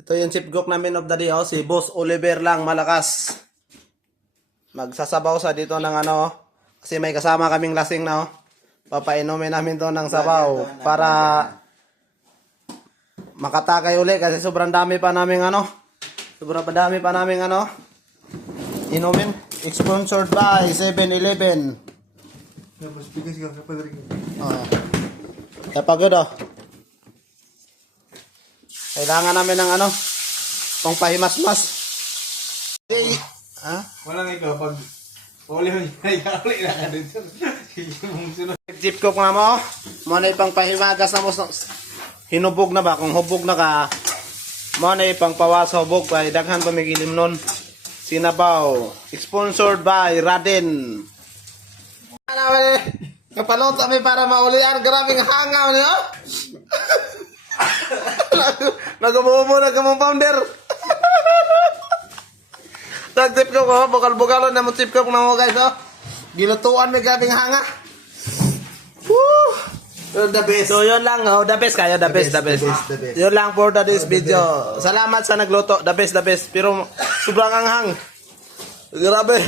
Ito yung chip cook namin of the day, oh. Si Boss Oliver lang, malakas. Magsasabaw sa dito ng ano, kasi may kasama kaming lasing na, oh. Papainumin namin to ng sabaw para makatakay uli kasi sobrang dami pa naming ano. Sobrang dami pa naming ano. Inumin. Sponsored by 7-Eleven. Oh. Kapagod, oh. Kailangan namin ng ano, pang pahimas-mas. Okay. Ha? Walang ikaw pag uli mo niya, uli na ka dito. Chip cook na mo. Mo na ipang pahimagas na mo. Hinubog na ba? Kung hubog na ka, mo na ipang pawas hubog. Ay daghan pa may gilim nun. Sinabaw. Sponsored by Raden. Kapalot kami para maulian. Grabing hangaw niyo. Nagumubo na ka mong founder. Nag-tip ko ko. Bukal-bukalon na mo tip ko na mo guys. Oh. Gilutuan may grabing hanga. Woo! The best. So yun lang. Oh, the best kayo. The best. Yun lang for today's video. Salamat sa nagluto. The best. Pero sobrang anghang. Grabe.